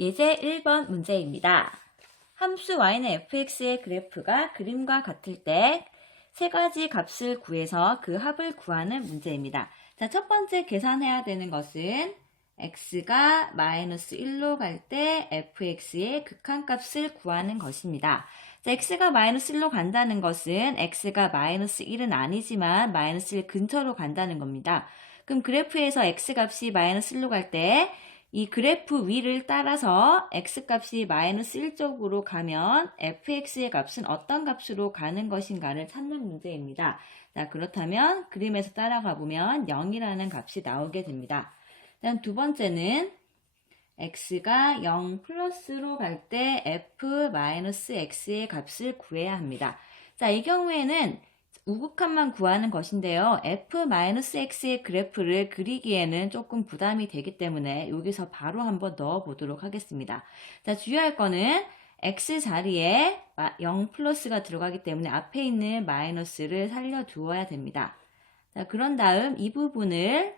예제 1번 문제입니다. 함수 y는 fx의 그래프가 그림과 같을 때 세 가지 값을 구해서 그 합을 구하는 문제입니다. 자, 첫 번째 계산해야 되는 것은 x가 마이너스 1로 갈 때 fx의 극한값을 구하는 것입니다. 자, x가 마이너스 1로 간다는 것은 x가 마이너스 1은 아니지만 마이너스 1 근처로 간다는 겁니다. 그럼 그래프에서 x값이 마이너스 1로 갈 때 이 그래프 위를 따라서 x값이 마이너스 1쪽으로 가면 fx의 값은 어떤 값으로 가는 것인가를 찾는 문제입니다. 자, 그렇다면 그림에서 따라가 보면 0이라는 값이 나오게 됩니다. 다음 두 번째는 x가 0 플러스로 갈 때 f-x의 값을 구해야 합니다. 자, 이 경우에는 우극한만 구하는 것인데요. f-x의 그래프를 그리기에는 조금 부담이 되기 때문에 여기서 바로 한번 넣어 보도록 하겠습니다. 자, 주의할 거는 x 자리에 0 플러스가 들어가기 때문에 앞에 있는 마이너스를 살려 두어야 됩니다. 자, 그런 다음 이 부분을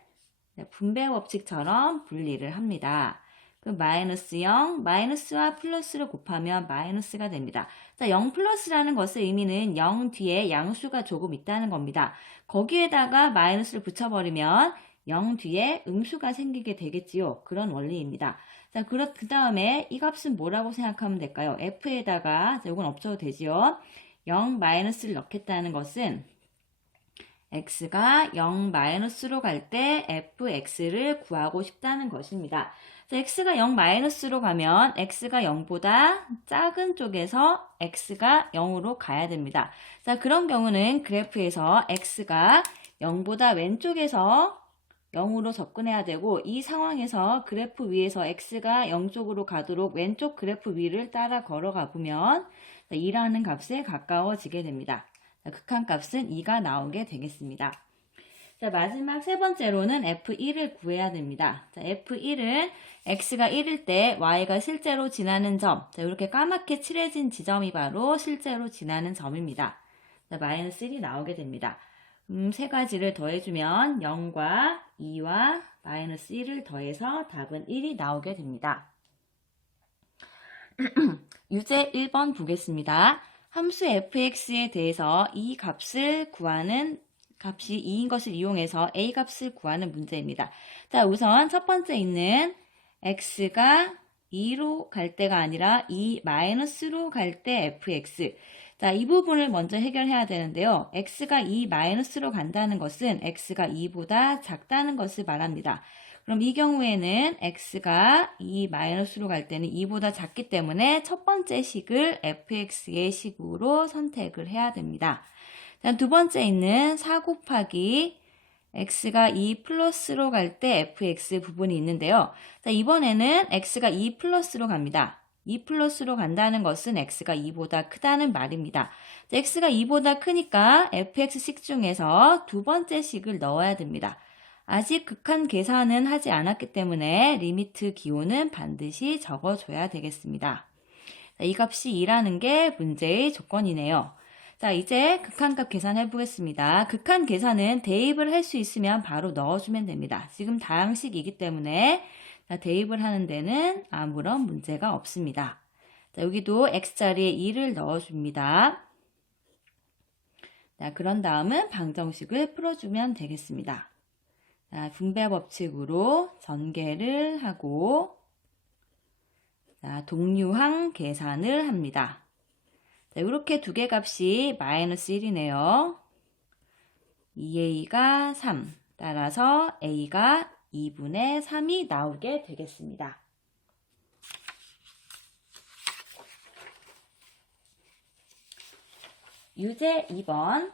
분배 법칙처럼 분리를 합니다. 그 마이너스 0, 마이너스와 플러스를 곱하면 마이너스가 됩니다. 자, 0 플러스라는 것의 의미는 0 뒤에 양수가 조금 있다는 겁니다. 거기에다가 마이너스를 붙여버리면 0 뒤에 음수가 생기게 되겠지요. 그런 원리입니다. 자, 그 다음에 이 값은 뭐라고 생각하면 될까요? f에다가, 자, 이건 없어도 되지요. 0 마이너스를 넣겠다는 것은 x가 0 마이너스로 갈 때 fx를 구하고 싶다는 것입니다. 자, x가 0 마이너스로 가면 x가 0보다 작은 쪽에서 x가 0으로 가야 됩니다. 자, 그런 경우는 그래프에서 x가 0보다 왼쪽에서 0으로 접근해야 되고 이 상황에서 그래프 위에서 x가 0쪽으로 가도록 왼쪽 그래프 위를 따라 걸어가 보면 2라는 값에 가까워지게 됩니다. 극한값은 2가 나오게 되겠습니다. 자, 마지막 세 번째로는 f1을 구해야 됩니다. 자, f1은 x가 1일 때 y가 실제로 지나는 점, 자, 이렇게 까맣게 칠해진 지점이 바로 실제로 지나는 점입니다. 자, 마이너스 1이 나오게 됩니다. 세 가지를 더해주면 0과 2와 마이너스 1을 더해서 답은 1이 나오게 됩니다. 유제 1번 보겠습니다. 함수 fx에 대해서 이 값을 구하는 값이 2인 것을 이용해서 a 값을 구하는 문제입니다. 자, 우선 첫 번째 있는 x가 2로 갈 때가 아니라 2 마이너스로 갈 때 fx. 자, 이 부분을 먼저 해결해야 되는데요. x가 2 마이너스로 간다는 것은 x가 2보다 작다는 것을 말합니다. 그럼 이 경우에는 x가 2 마이너스로 갈 때는 2보다 작기 때문에 첫 번째 식을 fx의 식으로 선택을 해야 됩니다. 두 번째 있는 4 곱하기 x가 2 플러스로 갈 때 fx 부분이 있는데요. 자, 이번에는 x가 2 플러스로 갑니다. 2 플러스로 간다는 것은 x가 2보다 크다는 말입니다. 자, x가 2보다 크니까 fx식 중에서 두 번째 식을 넣어야 됩니다. 아직 극한 계산은 하지 않았기 때문에 리미트 기호는 반드시 적어줘야 되겠습니다. 자, 이 값이 2라는 게 문제의 조건이네요. 자, 이제 극한값 계산해 보겠습니다. 극한 계산은 대입을 할 수 있으면 바로 넣어주면 됩니다. 지금 다항식이기 때문에 자, 대입을 하는 데는 아무런 문제가 없습니다. 자, 여기도 x자리에 2를 넣어줍니다. 자, 그런 다음은 방정식을 풀어주면 되겠습니다. 자, 분배 법칙으로 전개를 하고 자, 동류항 계산을 합니다. 자, 이렇게 두 개 값이 마이너스 1이네요. 2a가 3, 따라서 a가 2분의 3이 나오게 되겠습니다. 유제 2번.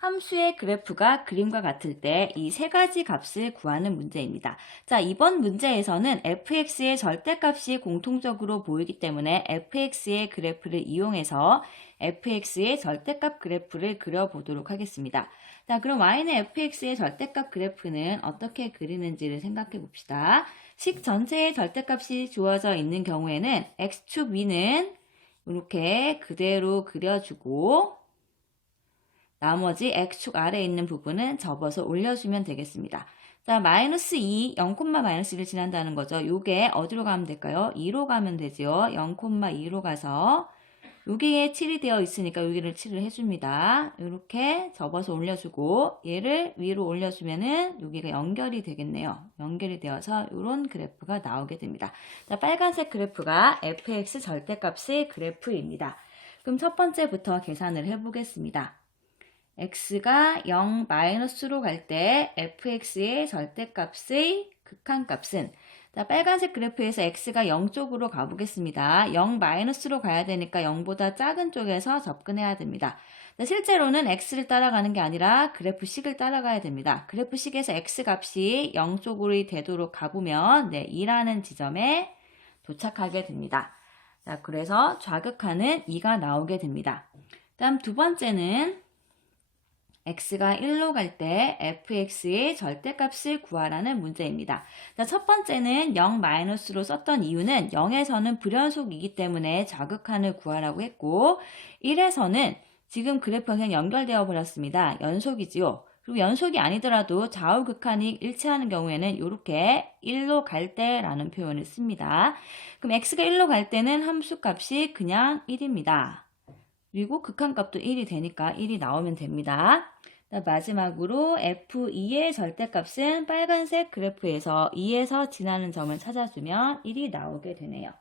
함수의 그래프가 그림과 같을 때 이 세 가지 값을 구하는 문제입니다. 자, 이번 문제에서는 fx의 절대값이 공통적으로 보이기 때문에 fx의 그래프를 이용해서 fx의 절대값 그래프를 그려보도록 하겠습니다. 자, 그럼 y는 fx의 절대값 그래프는 어떻게 그리는지를 생각해 봅시다. 식 전체의 절대값이 주어져 있는 경우에는 x축 위는 이렇게 그대로 그려주고 나머지 x축 아래에 있는 부분은 접어서 올려주면 되겠습니다. 자, 마이너스 2, 0,-1를 지난다는 거죠. 요게 어디로 가면 될까요? 2로 가면 되죠. 0,2로 가서 여기에 7이 되어 있으니까 여기를 7을 해줍니다. 이렇게 접어서 올려주고 얘를 위로 올려주면은 여기가 연결이 되겠네요. 연결이 되어서 이런 그래프가 나오게 됩니다. 자, 빨간색 그래프가 fx 절대값의 그래프입니다. 그럼 첫 번째부터 계산을 해보겠습니다. x가 0 마이너스로 갈 때 fx의 절대값의 극한값은, 자, 빨간색 그래프에서 x가 0 쪽으로 가보겠습니다. 0 마이너스로 가야 되니까 0보다 작은 쪽에서 접근해야 됩니다. 자, 실제로는 x를 따라가는 게 아니라 그래프식을 따라가야 됩니다. 그래프식에서 x 값이 0 쪽으로 되도록 가보면 2라는 지점에 도착하게 됩니다. 자, 그래서 좌극하는 2가 나오게 됩니다. 다음 두 번째는 x가 1로 갈 때 fx의 절대값을 구하라는 문제입니다. 자, 첫 번째는 0 마이너스로 썼던 이유는 0에서는 불연속이기 때문에 좌극한을 구하라고 했고 1에서는 지금 그래프가 그냥 연결되어 버렸습니다. 연속이지요. 그리고 연속이 아니더라도 좌우극한이 일치하는 경우에는 이렇게 1로 갈 때라는 표현을 씁니다. 그럼 x가 1로 갈 때는 함수값이 그냥 1입니다. 그리고 극한값도 1이 되니까 1이 나오면 됩니다. 마지막으로 F2의 절대값은 빨간색 그래프에서 2에서 지나는 점을 찾아주면 1이 나오게 되네요.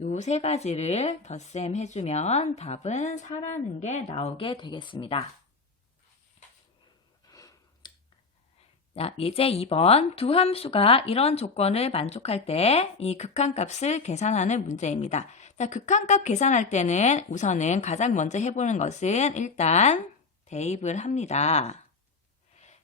요 세 가지를 덧셈 해주면 답은 4라는 게 나오게 되겠습니다. 자, 이제 2번 두 함수가 이런 조건을 만족할 때 이 극한값을 계산하는 문제입니다. 자, 극한값 계산할 때는 우선은 가장 먼저 해보는 것은 일단 대입을 합니다.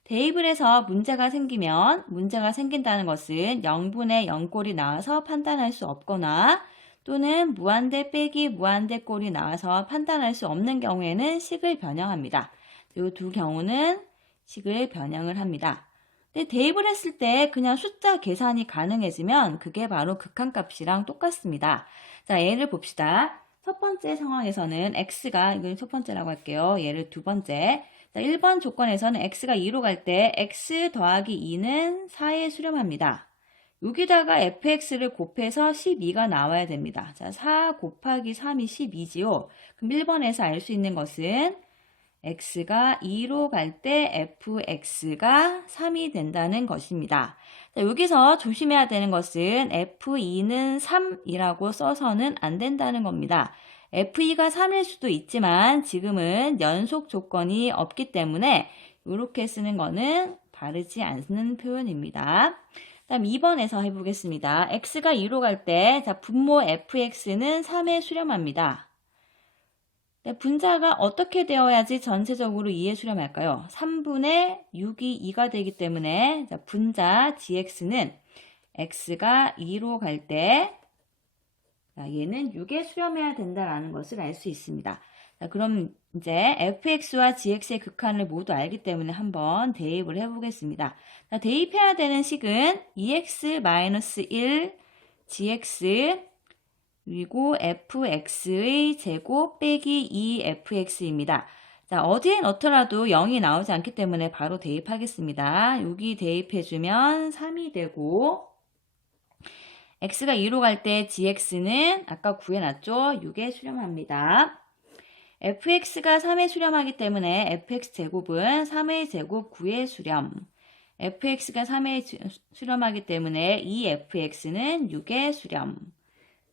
대입을 해서 문제가 생기면 문제가 생긴다는 것은 0분의 0꼴이 나와서 판단할 수 없거나 또는 무한대 빼기 무한대 꼴이 나와서 판단할 수 없는 경우에는 식을 변형합니다. 이 두 경우는 식을 변형을 합니다. 근데 대입을 했을 때 그냥 숫자 계산이 가능해지면 그게 바로 극한값이랑 똑같습니다. 자, 예를 봅시다. 첫 번째 상황에서는 x가, 이건 첫 번째라고 할게요. 얘를 두 번째. 자, 1번 조건에서는 x가 2로 갈 때 x 더하기 2는 4에 수렴합니다. 여기다가 fx를 곱해서 12가 나와야 됩니다. 자, 4 곱하기 3이 12지요. 그럼 1번에서 알 수 있는 것은 x가 2로 갈 때 fx가 3이 된다는 것입니다. 자, 여기서 조심해야 되는 것은 f2는 3이라고 써서는 안 된다는 겁니다. f2가 3일 수도 있지만 지금은 연속 조건이 없기 때문에 이렇게 쓰는 거는 바르지 않는 표현입니다. 다음 2번에서 해보겠습니다. x가 2로 갈 때 분모 fx는 3에 수렴합니다. 분자가 어떻게 되어야지 전체적으로 2에 수렴할까요? 3분의 6이 2가 되기 때문에 분자 gx는 x가 2로 갈 때 얘는 6에 수렴해야 된다는 것을 알 수 있습니다. 자, 그럼 이제 fx와 gx의 극한을 모두 알기 때문에 한번 대입을 해보겠습니다. 자, 대입해야 되는 식은 2x-1 gx 그리고 fx의 제곱 빼기 2fx입니다. 자, 어디에 넣더라도 0이 나오지 않기 때문에 바로 대입하겠습니다. 여기 대입해주면 3이 되고 x가 2로 갈 때 gx는 아까 구해놨죠? 6에 수렴합니다. fx가 3에 수렴하기 때문에 fx제곱은 3의 제곱 9에 수렴. fx가 3에 수렴하기 때문에 2fx는 6에 수렴.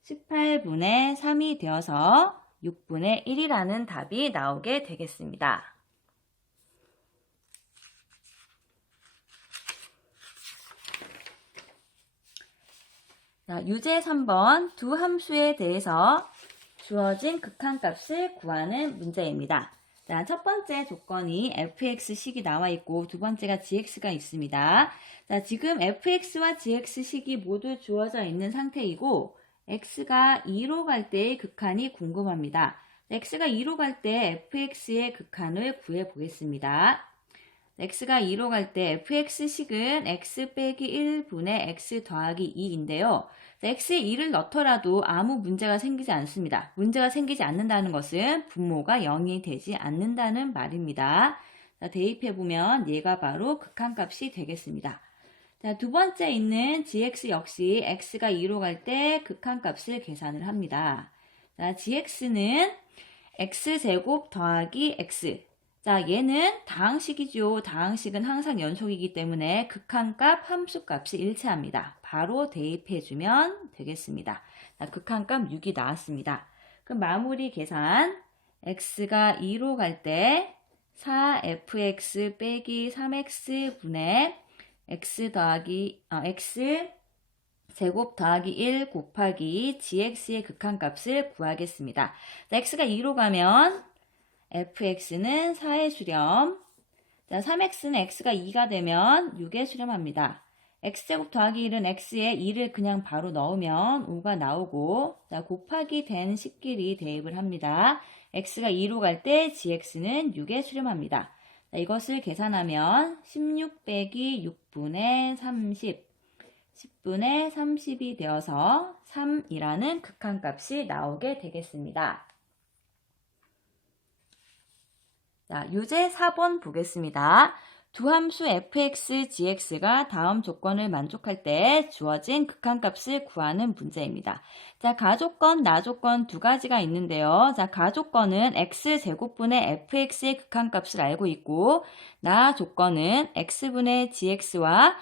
18분의 3이 되어서 6분의 1이라는 답이 나오게 되겠습니다. 자, 유제 3번 두 함수에 대해서 주어진 극한값을 구하는 문제입니다. 자, 첫 번째 조건이 fx식이 나와 있고 두 번째가 gx가 있습니다. 자, 지금 fx와 gx식이 모두 주어져 있는 상태이고 x가 2로 갈 때의 극한이 궁금합니다. x가 2로 갈 때 fx의 극한을 구해 보겠습니다. x가 2로 갈 때 fx식은 x 빼기 1분의 x 더하기 2인데요. x에 2를 넣더라도 아무 문제가 생기지 않습니다. 문제가 생기지 않는다는 것은 분모가 0이 되지 않는다는 말입니다. 자, 대입해보면 얘가 바로 극한값이 되겠습니다. 자, 두 번째 있는 gx 역시 x가 2로 갈 때 극한값을 계산을 합니다. 자, gx는 x제곱 더하기 x. 자, 얘는 다항식이죠. 다항식은 항상 연속이기 때문에 극한값, 함수값이 일치합니다. 바로 대입해주면 되겠습니다. 자, 극한값 6이 나왔습니다. 그럼 마무리 계산. x가 2로 갈 때 4fx 빼기 3x 분의 x 제곱 더하기 1 곱하기 gx의 극한값을 구하겠습니다. 자, x가 2로 가면 fx는 4의 수렴, 자, 3x는 x가 2가 되면 6의 수렴합니다. x제곱 더하기 1은 x에 2를 그냥 바로 넣으면 5가 나오고, 자, 곱하기 된 식끼리 대입을 합니다. x가 2로 갈 때 gx는 6에 수렴합니다. 자, 이것을 계산하면 16 빼기 6분의 30, 10분의 30이 되어서 3이라는 극한값이 나오게 되겠습니다. 자, 유제 4번 보겠습니다. 두 함수 fx, gx가 다음 조건을 만족할 때 주어진 극한값을 구하는 문제입니다. 자, 가조건, 나조건 두 가지가 있는데요. 자, 가조건은 x제곱분의 fx의 극한값을 알고 있고, 나조건은 x분의 gx와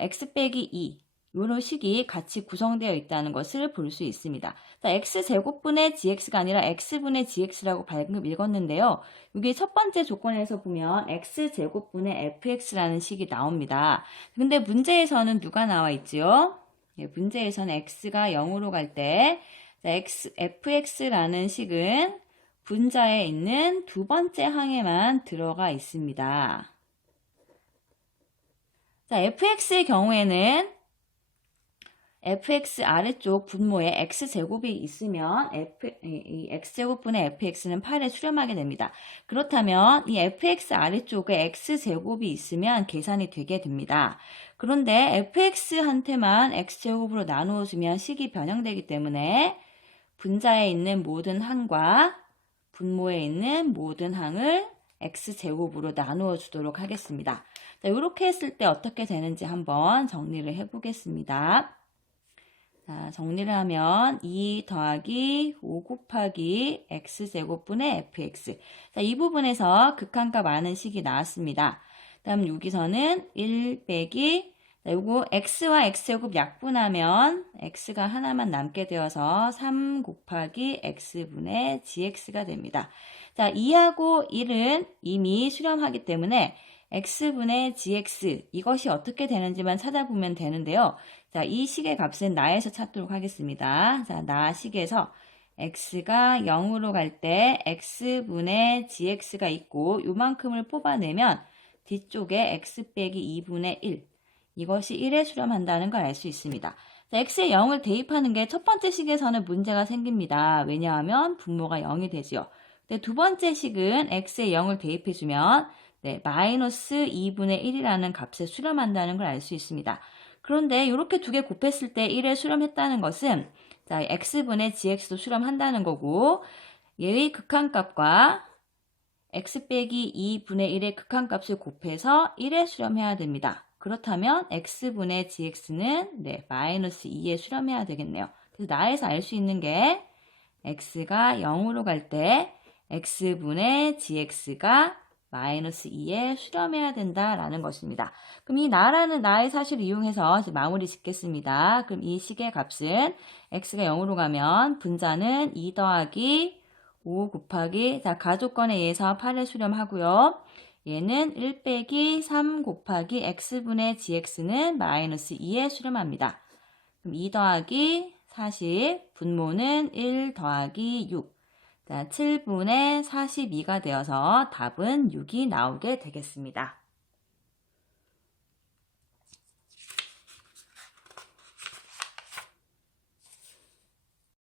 x 빼기 2 이런 식이 같이 구성되어 있다는 것을 볼 수 있습니다. 자, x제곱분의 gx가 아니라 x분의 gx라고 방금 읽었는데요. 여기 첫 번째 조건에서 보면 x제곱분의 fx라는 식이 나옵니다. 근데 문제에서는 누가 나와 있지요? 예, 문제에서는 x가 0으로 갈 때 fx라는 식은 분자에 있는 두 번째 항에만 들어가 있습니다. 자, fx의 경우에는 fx 아래쪽 분모에 x제곱이 있으면 이 x제곱분의 fx는 8에 수렴하게 됩니다. 그렇다면 이 fx 아래쪽에 x제곱이 있으면 계산이 되게 됩니다. 그런데 fx한테만 x제곱으로 나누어주면 식이 변형되기 때문에 분자에 있는 모든 항과 분모에 있는 모든 항을 x제곱으로 나누어 주도록 하겠습니다. 자, 이렇게 했을 때 어떻게 되는지 한번 정리를 해보겠습니다. 자, 정리를 하면 2 더하기 5 곱하기 x제곱분의 fx. 자, 이 부분에서 극한값 아는 식이 나왔습니다. 다음 여기서는 1 빼기, 자, 요거 x와 x제곱 약분하면 x가 하나만 남게 되어서 3 곱하기 x분의 gx가 됩니다. 자, 2하고 1은 이미 수렴하기 때문에 x분의 gx 이것이 어떻게 되는지만 찾아보면 되는데요. 자, 이 식의 값은 나에서 찾도록 하겠습니다. 자, 나 식에서 x가 0으로 갈 때 x분의 gx가 있고 요만큼을 뽑아내면 뒤쪽에 x 빼기 2분의 1 이것이 1에 수렴한다는 걸 알 수 있습니다. 자, x에 0을 대입하는 게 첫 번째 식에서는 문제가 생깁니다. 왜냐하면 분모가 0이 되지요. 근데 두 번째 식은 x에 0을 대입해주면 마이너스 2분의 1이라는 값에 수렴한다는 걸 알 수 있습니다. 그런데 이렇게 두 개 곱했을 때 1에 수렴했다는 것은 자, x분의 gx도 수렴한다는 거고 얘의 극한값과 x 빼기 2분의 1의 극한값을 곱해서 1에 수렴해야 됩니다. 그렇다면 x분의 gx는 마이너스 2에 수렴해야 되겠네요. 그래서 나에서 알 수 있는 게 x가 0으로 갈 때 x분의 gx가 마이너스 2에 수렴해야 된다라는 것입니다. 그럼 이 나라는 나의 사실을 이용해서 이제 마무리 짓겠습니다. 그럼 이 식의 값은 x가 0으로 가면 분자는 2 더하기 5 곱하기 자, 가조건에 의해서 8에 수렴하고요. 얘는 1 빼기 3 곱하기 x분의 gx는 마이너스 2에 수렴합니다. 그럼 2 더하기 40 분모는 1 더하기 6 자, 7분의 42가 되어서 답은 6이 나오게 되겠습니다.